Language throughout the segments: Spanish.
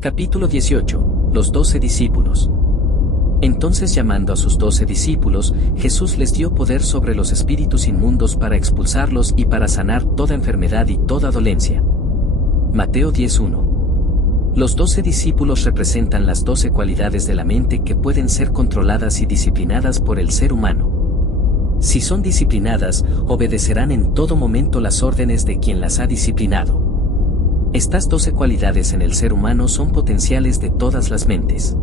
Capítulo 18. Los 12 discípulos. Entonces, llamando a sus 12 discípulos, Jesús les dio poder sobre los espíritus inmundos para expulsarlos y para sanar toda enfermedad y toda dolencia. Mateo 10:1. Los 12 discípulos representan las 12 cualidades de la mente que pueden ser controladas y disciplinadas por el ser humano. Si son disciplinadas, obedecerán en todo momento las órdenes de quien las ha disciplinado. Estas 12 cualidades en el ser humano son potenciales de todas las mentes.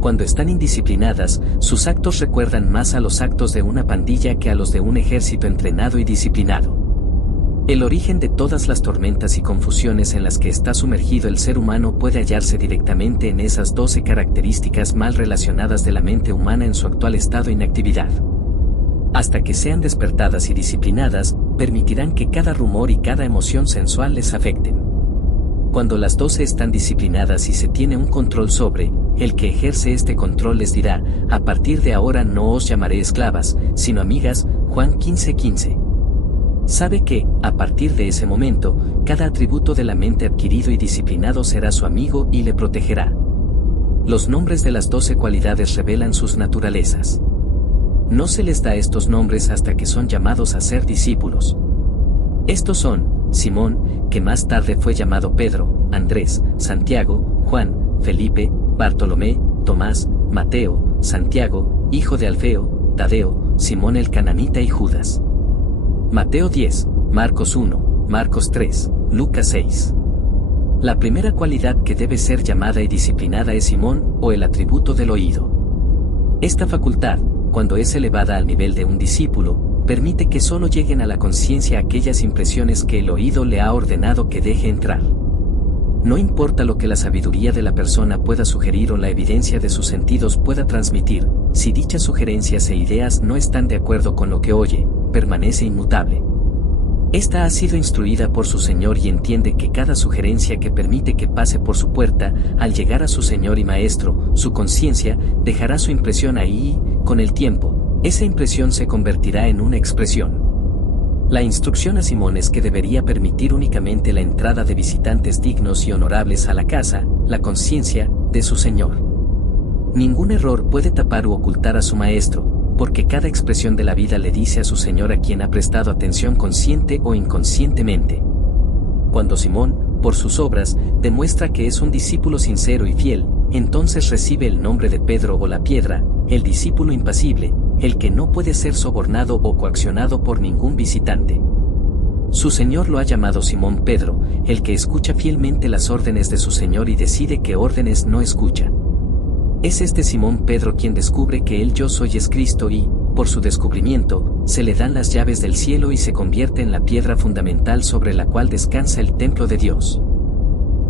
Cuando están indisciplinadas, sus actos recuerdan más a los actos de una pandilla que a los de un ejército entrenado y disciplinado. El origen de todas las tormentas y confusiones en las que está sumergido el ser humano puede hallarse directamente en esas 12 características mal relacionadas de la mente humana en su actual estado de inactividad. Hasta que sean despertadas y disciplinadas, permitirán que cada rumor y cada emoción sensual les afecten. Cuando las 12 están disciplinadas y se tiene un control sobre, el que ejerce este control les dirá: a partir de ahora no os llamaré esclavas, sino amigas, Juan 15:15. Sabe que, a partir de ese momento, cada atributo de la mente adquirido y disciplinado será su amigo y le protegerá. Los nombres de las 12 cualidades revelan sus naturalezas. No se les da estos nombres hasta que son llamados a ser discípulos. Estos son: Simón, que más tarde fue llamado Pedro; Andrés, Santiago, Juan, Felipe, Bartolomé, Tomás, Mateo, Santiago, hijo de Alfeo, Tadeo, Simón el cananita y Judas. Mateo 10, Marcos 1, Marcos 3, Lucas 6. La primera cualidad que debe ser llamada y disciplinada es Simón, o el atributo del oído. Esta facultad, cuando es elevada al nivel de un discípulo, permite que solo lleguen a la conciencia aquellas impresiones que el oído le ha ordenado que deje entrar. No importa lo que la sabiduría de la persona pueda sugerir o la evidencia de sus sentidos pueda transmitir, si dichas sugerencias e ideas no están de acuerdo con lo que oye, permanece inmutable. Esta ha sido instruida por su Señor y entiende que cada sugerencia que permite que pase por su puerta, al llegar a su Señor y Maestro, su conciencia, dejará su impresión ahí y, con el tiempo, esa impresión se convertirá en una expresión. La instrucción a Simón es que debería permitir únicamente la entrada de visitantes dignos y honorables a la casa, la conciencia, de su Señor. Ningún error puede tapar u ocultar a su Maestro, porque cada expresión de la vida le dice a su Señor a quien ha prestado atención consciente o inconscientemente. Cuando Simón, por sus obras, demuestra que es un discípulo sincero y fiel, entonces recibe el nombre de Pedro o la piedra, el discípulo impasible, el que no puede ser sobornado o coaccionado por ningún visitante. Su Señor lo ha llamado Simón Pedro, el que escucha fielmente las órdenes de su Señor y decide qué órdenes no escucha. Es este Simón Pedro quien descubre que el Yo Soy es Cristo y, por su descubrimiento, se le dan las llaves del cielo y se convierte en la piedra fundamental sobre la cual descansa el templo de Dios.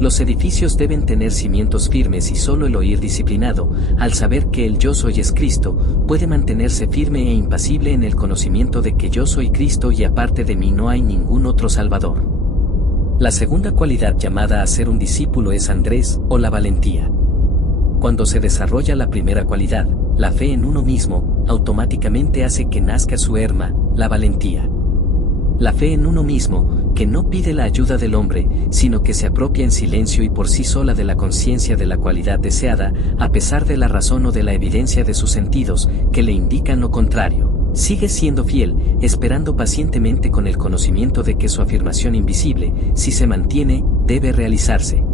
Los edificios deben tener cimientos firmes y solo el oír disciplinado, al saber que el Yo Soy es Cristo, puede mantenerse firme e impasible en el conocimiento de que yo soy Cristo y aparte de mí no hay ningún otro Salvador. La segunda cualidad llamada a ser un discípulo es Andrés, o la valentía. Cuando se desarrolla la primera cualidad, la fe en uno mismo, automáticamente hace que nazca su herma, la valentía. La fe en uno mismo, que no pide la ayuda del hombre, sino que se apropia en silencio y por sí sola de la conciencia de la cualidad deseada, a pesar de la razón o de la evidencia de sus sentidos, que le indican lo contrario. Sigue siendo fiel, esperando pacientemente con el conocimiento de que su afirmación invisible, si se mantiene, debe realizarse.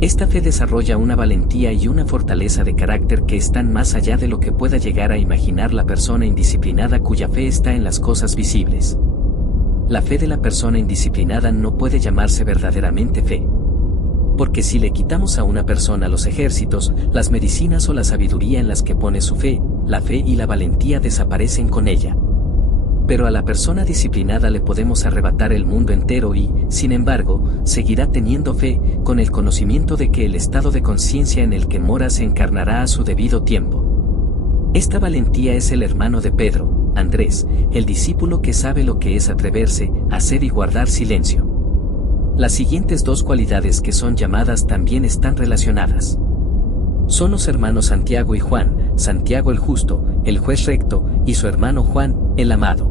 Esta fe desarrolla una valentía y una fortaleza de carácter que están más allá de lo que pueda llegar a imaginar la persona indisciplinada cuya fe está en las cosas visibles. La fe de la persona indisciplinada no puede llamarse verdaderamente fe. Porque si le quitamos a una persona los ejércitos, las medicinas o la sabiduría en las que pone su fe, la fe y la valentía desaparecen con ella. Pero a la persona disciplinada le podemos arrebatar el mundo entero y, sin embargo, seguirá teniendo fe, con el conocimiento de que el estado de conciencia en el que mora se encarnará a su debido tiempo. Esta valentía es el hermano de Pedro, Andrés, el discípulo que sabe lo que es atreverse, hacer y guardar silencio. Las siguientes dos cualidades que son llamadas también están relacionadas. Son los hermanos Santiago y Juan, Santiago el justo, el juez recto, y su hermano Juan, el amado.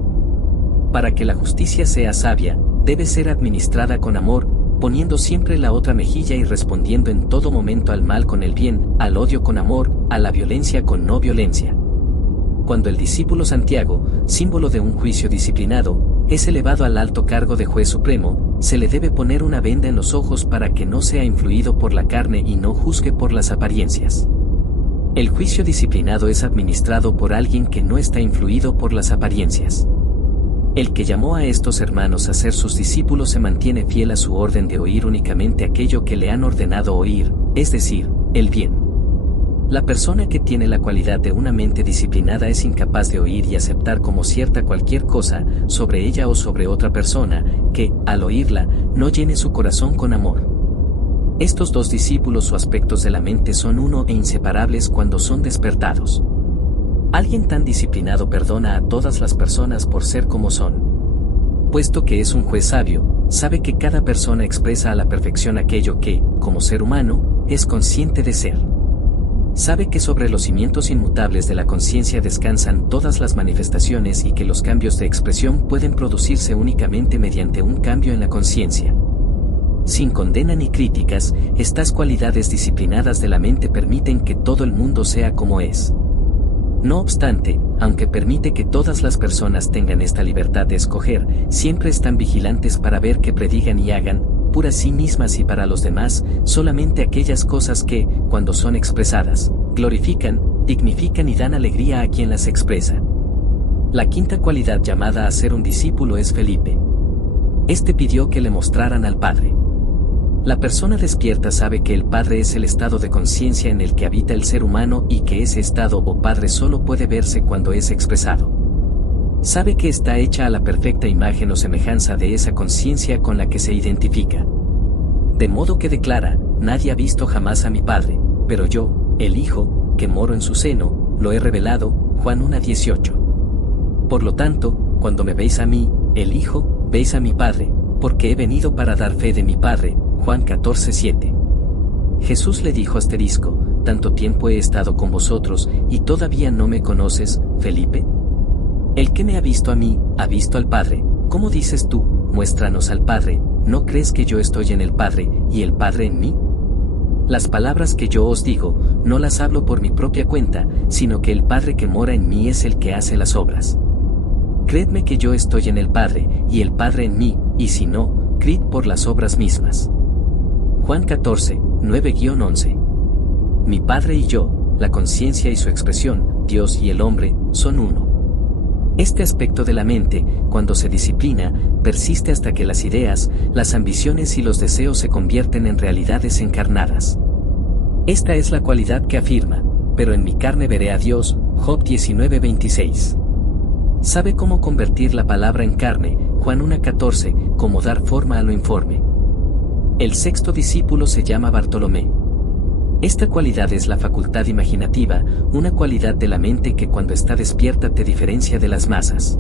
Para que la justicia sea sabia, debe ser administrada con amor, poniendo siempre la otra mejilla y respondiendo en todo momento al mal con el bien, al odio con amor, a la violencia con no violencia. Cuando el discípulo Santiago, símbolo de un juicio disciplinado, es elevado al alto cargo de juez supremo, se le debe poner una venda en los ojos para que no sea influido por la carne y no juzgue por las apariencias. El juicio disciplinado es administrado por alguien que no está influido por las apariencias. El que llamó a estos hermanos a ser sus discípulos se mantiene fiel a su orden de oír únicamente aquello que le han ordenado oír, es decir, el bien. La persona que tiene la cualidad de una mente disciplinada es incapaz de oír y aceptar como cierta cualquier cosa, sobre ella o sobre otra persona, que, al oírla, no llene su corazón con amor. Estos dos discípulos o aspectos de la mente son uno e inseparables cuando son despertados. Alguien tan disciplinado perdona a todas las personas por ser como son. Puesto que es un juez sabio, sabe que cada persona expresa a la perfección aquello que, como ser humano, es consciente de ser. Sabe que sobre los cimientos inmutables de la conciencia descansan todas las manifestaciones y que los cambios de expresión pueden producirse únicamente mediante un cambio en la conciencia. Sin condena ni críticas, estas cualidades disciplinadas de la mente permiten que todo el mundo sea como es. No obstante, aunque permite que todas las personas tengan esta libertad de escoger, siempre están vigilantes para ver que predigan y hagan, por sí mismas y para los demás, solamente aquellas cosas que, cuando son expresadas, glorifican, dignifican y dan alegría a quien las expresa. La quinta cualidad llamada a ser un discípulo es Felipe. Este pidió que le mostraran al Padre. La persona despierta sabe que el Padre es el estado de conciencia en el que habita el ser humano y que ese estado o Padre solo puede verse cuando es expresado. Sabe que está hecha a la perfecta imagen o semejanza de esa conciencia con la que se identifica. De modo que declara, nadie ha visto jamás a mi Padre, pero yo, el Hijo, que moro en su seno, lo he revelado, Juan 1:18. Por lo tanto, cuando me veis a mí, el Hijo, veis a mi Padre, porque he venido para dar fe de mi Padre, Juan 14:7. Jesús le dijo asterisco, tanto tiempo he estado con vosotros, y todavía no me conoces, Felipe. El que me ha visto a mí, ha visto al Padre. ¿Cómo dices tú, muéstranos al Padre? ¿No crees que yo estoy en el Padre, y el Padre en mí? Las palabras que yo os digo, no las hablo por mi propia cuenta, sino que el Padre que mora en mí es el que hace las obras. Creedme que yo estoy en el Padre, y el Padre en mí, y si no, creed por las obras mismas. Juan 14, 9-11. Mi Padre y yo, la conciencia y su expresión, Dios y el hombre, son uno. Este aspecto de la mente, cuando se disciplina, persiste hasta que las ideas, las ambiciones y los deseos se convierten en realidades encarnadas. Esta es la cualidad que afirma, pero en mi carne veré a Dios, Job 19:26. Sabe cómo convertir la palabra en carne, Juan 1:14, cómo dar forma a lo informe. El sexto discípulo se llama Bartolomé. Esta cualidad es la facultad imaginativa, una cualidad de la mente que cuando está despierta te diferencia de las masas.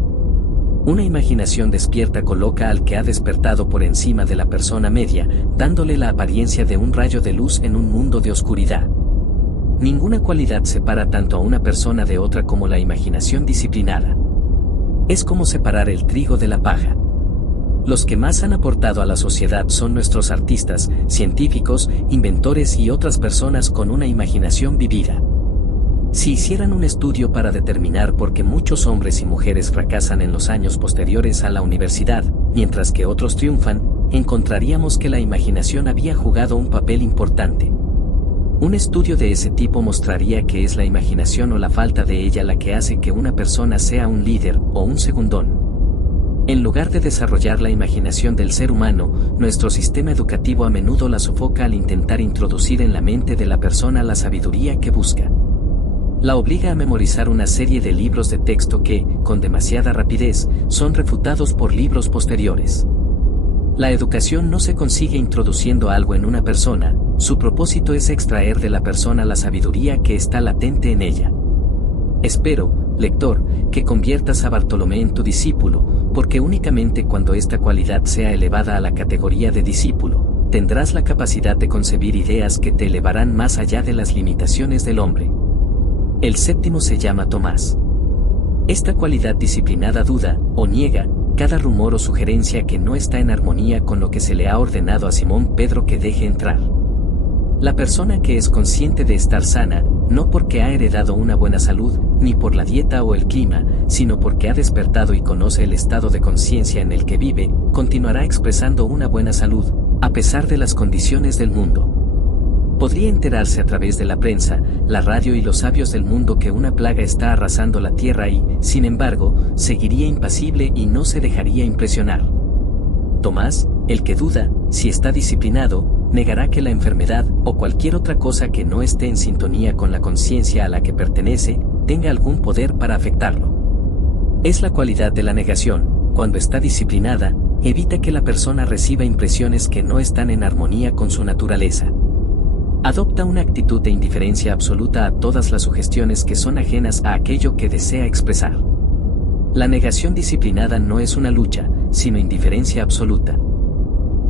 Una imaginación despierta coloca al que ha despertado por encima de la persona media, dándole la apariencia de un rayo de luz en un mundo de oscuridad. Ninguna cualidad separa tanto a una persona de otra como la imaginación disciplinada. Es como separar el trigo de la paja. Los que más han aportado a la sociedad son nuestros artistas, científicos, inventores y otras personas con una imaginación vivida. Si hicieran un estudio para determinar por qué muchos hombres y mujeres fracasan en los años posteriores a la universidad, mientras que otros triunfan, encontraríamos que la imaginación había jugado un papel importante. Un estudio de ese tipo mostraría que es la imaginación o la falta de ella la que hace que una persona sea un líder o un segundón. En lugar de desarrollar la imaginación del ser humano, nuestro sistema educativo a menudo la sofoca al intentar introducir en la mente de la persona la sabiduría que busca. La obliga a memorizar una serie de libros de texto que, con demasiada rapidez, son refutados por libros posteriores. La educación no se consigue introduciendo algo en una persona, su propósito es extraer de la persona la sabiduría que está latente en ella. Espero, lector, que conviertas a Bartolomé en tu discípulo, porque únicamente cuando esta cualidad sea elevada a la categoría de discípulo, tendrás la capacidad de concebir ideas que te elevarán más allá de las limitaciones del hombre. El séptimo se llama Tomás. Esta cualidad disciplinada duda, o niega, cada rumor o sugerencia que no está en armonía con lo que se le ha ordenado a Simón Pedro que deje entrar. La persona que es consciente de estar sana, no porque ha heredado una buena salud, ni por la dieta o el clima, sino porque ha despertado y conoce el estado de conciencia en el que vive, continuará expresando una buena salud, a pesar de las condiciones del mundo. Podría enterarse a través de la prensa, la radio y los sabios del mundo que una plaga está arrasando la tierra y, sin embargo, seguiría impasible y no se dejaría impresionar. Tomás, el que duda, si está disciplinado, negará que la enfermedad o cualquier otra cosa que no esté en sintonía con la conciencia a la que pertenece, tenga algún poder para afectarlo. Es la cualidad de la negación, cuando está disciplinada, evita que la persona reciba impresiones que no están en armonía con su naturaleza. Adopta una actitud de indiferencia absoluta a todas las sugestiones que son ajenas a aquello que desea expresar. La negación disciplinada no es una lucha, sino indiferencia absoluta.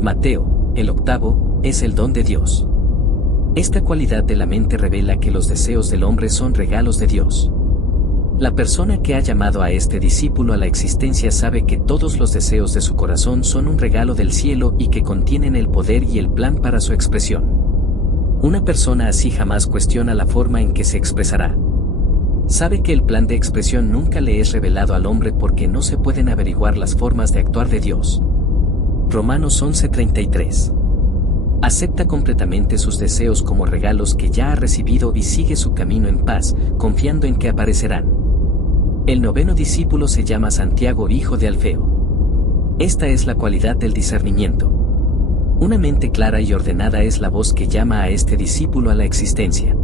Mateo, el 8, es el don de Dios. Esta cualidad de la mente revela que los deseos del hombre son regalos de Dios. La persona que ha llamado a este discípulo a la existencia sabe que todos los deseos de su corazón son un regalo del cielo y que contienen el poder y el plan para su expresión. Una persona así jamás cuestiona la forma en que se expresará. Sabe que el plan de expresión nunca le es revelado al hombre porque no se pueden averiguar las formas de actuar de Dios. Romanos 11:33. Acepta completamente sus deseos como regalos que ya ha recibido y sigue su camino en paz, confiando en que aparecerán. El 9º discípulo se llama Santiago, hijo de Alfeo. Esta es la cualidad del discernimiento. Una mente clara y ordenada es la voz que llama a este discípulo a la existencia.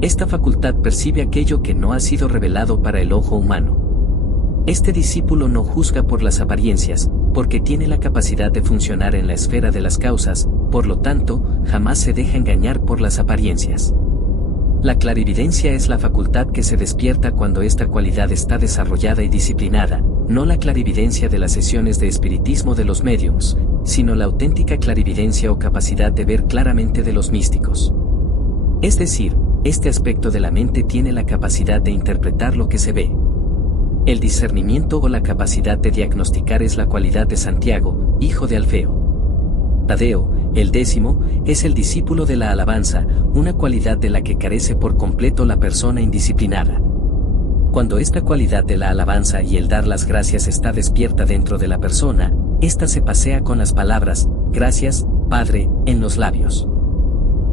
Esta facultad percibe aquello que no ha sido revelado para el ojo humano. Este discípulo no juzga por las apariencias, porque tiene la capacidad de funcionar en la esfera de las causas, por lo tanto, jamás se deja engañar por las apariencias. La clarividencia es la facultad que se despierta cuando esta cualidad está desarrollada y disciplinada, no la clarividencia de las sesiones de espiritismo de los médiums, sino la auténtica clarividencia o capacidad de ver claramente de los místicos. Es decir, este aspecto de la mente tiene la capacidad de interpretar lo que se ve. El discernimiento o la capacidad de diagnosticar es la cualidad de Santiago, hijo de Alfeo. Tadeo, el 10º, es el discípulo de la alabanza, una cualidad de la que carece por completo la persona indisciplinada. Cuando esta cualidad de la alabanza y el dar las gracias está despierta dentro de la persona, ésta se pasea con las palabras, gracias, Padre, en los labios.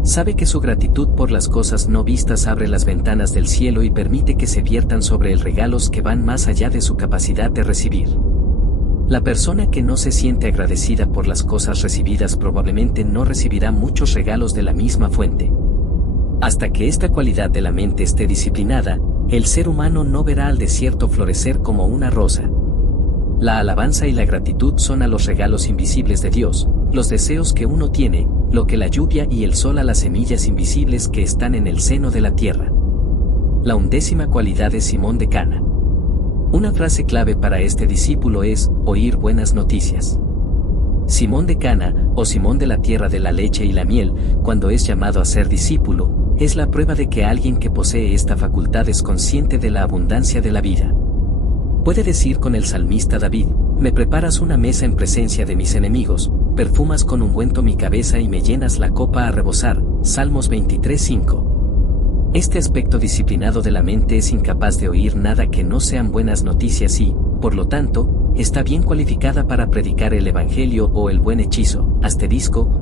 Sabe que su gratitud por las cosas no vistas abre las ventanas del cielo y permite que se viertan sobre él regalos que van más allá de su capacidad de recibir. La persona que no se siente agradecida por las cosas recibidas probablemente no recibirá muchos regalos de la misma fuente. Hasta que esta cualidad de la mente esté disciplinada, el ser humano no verá al desierto florecer como una rosa. La alabanza y la gratitud son a los regalos invisibles de Dios, los deseos que uno tiene, lo que la lluvia y el sol a las semillas invisibles que están en el seno de la tierra. La 11ª cualidad es Simón de Cana. Una frase clave para este discípulo es, oír buenas noticias. Simón de Cana, o Simón de la tierra de la leche y la miel, cuando es llamado a ser discípulo, es la prueba de que alguien que posee esta facultad es consciente de la abundancia de la vida. Puede decir con el salmista David, me preparas una mesa en presencia de mis enemigos, perfumas con ungüento mi cabeza y me llenas la copa a rebosar, Salmos 23:5. Este aspecto disciplinado de la mente es incapaz de oír nada que no sean buenas noticias y, por lo tanto, está bien cualificada para predicar el Evangelio o el buen hechizo,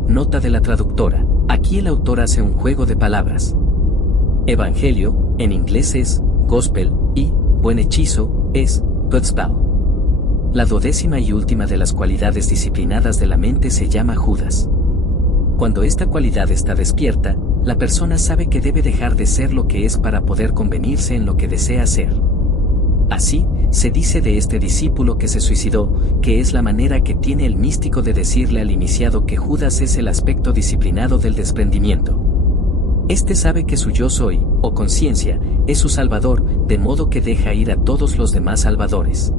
nota de la traductora. Aquí el autor hace un juego de palabras. Evangelio, en inglés es gospel, y buen hechizo, es Godspell. La 12ª y última de las cualidades disciplinadas de la mente se llama Judas. Cuando esta cualidad está despierta, la persona sabe que debe dejar de ser lo que es para poder convenirse en lo que desea ser. Así, se dice de este discípulo que se suicidó, que es la manera que tiene el místico de decirle al iniciado que Judas es el aspecto disciplinado del desprendimiento. Este sabe que su yo soy, o conciencia, es su salvador, de modo que deja ir a todos los demás salvadores.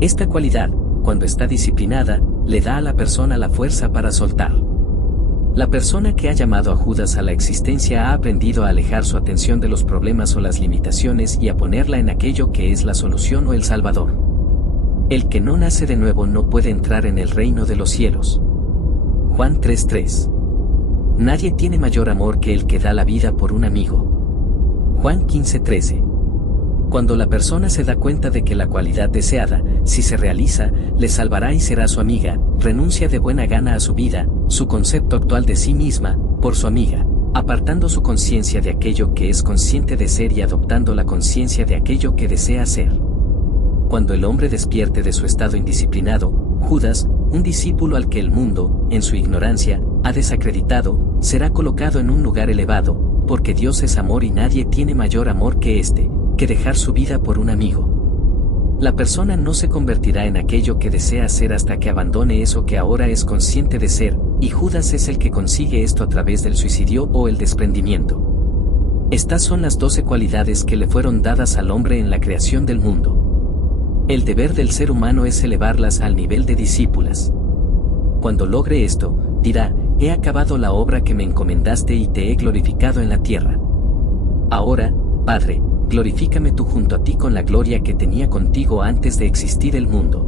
Esta cualidad, cuando está disciplinada, le da a la persona la fuerza para soltar. La persona que ha llamado a Judas a la existencia ha aprendido a alejar su atención de los problemas o las limitaciones y a ponerla en aquello que es la solución o el Salvador. El que no nace de nuevo no puede entrar en el reino de los cielos. Juan 3:3. Nadie tiene mayor amor que el que da la vida por un amigo. Juan 15:13. Cuando la persona se da cuenta de que la cualidad deseada, si se realiza, le salvará y será su amiga, renuncia de buena gana a su vida, su concepto actual de sí misma, por su amiga, apartando su conciencia de aquello que es consciente de ser y adoptando la conciencia de aquello que desea ser. Cuando el hombre despierte de su estado indisciplinado, Judas, un discípulo al que el mundo, en su ignorancia, ha desacreditado, será colocado en un lugar elevado, porque Dios es amor y nadie tiene mayor amor que que dejar su vida por un amigo. La persona no se convertirá en aquello que desea ser hasta que abandone eso que ahora es consciente de ser, y Judas es el que consigue esto a través del suicidio o el desprendimiento. Estas son las 12 cualidades que le fueron dadas al hombre en la creación del mundo. El deber del ser humano es elevarlas al nivel de discípulas. Cuando logre esto, dirá: he acabado la obra que me encomendaste y te he glorificado en la tierra. Ahora, Padre, glorifícame tú junto a ti con la gloria que tenía contigo antes de existir el mundo.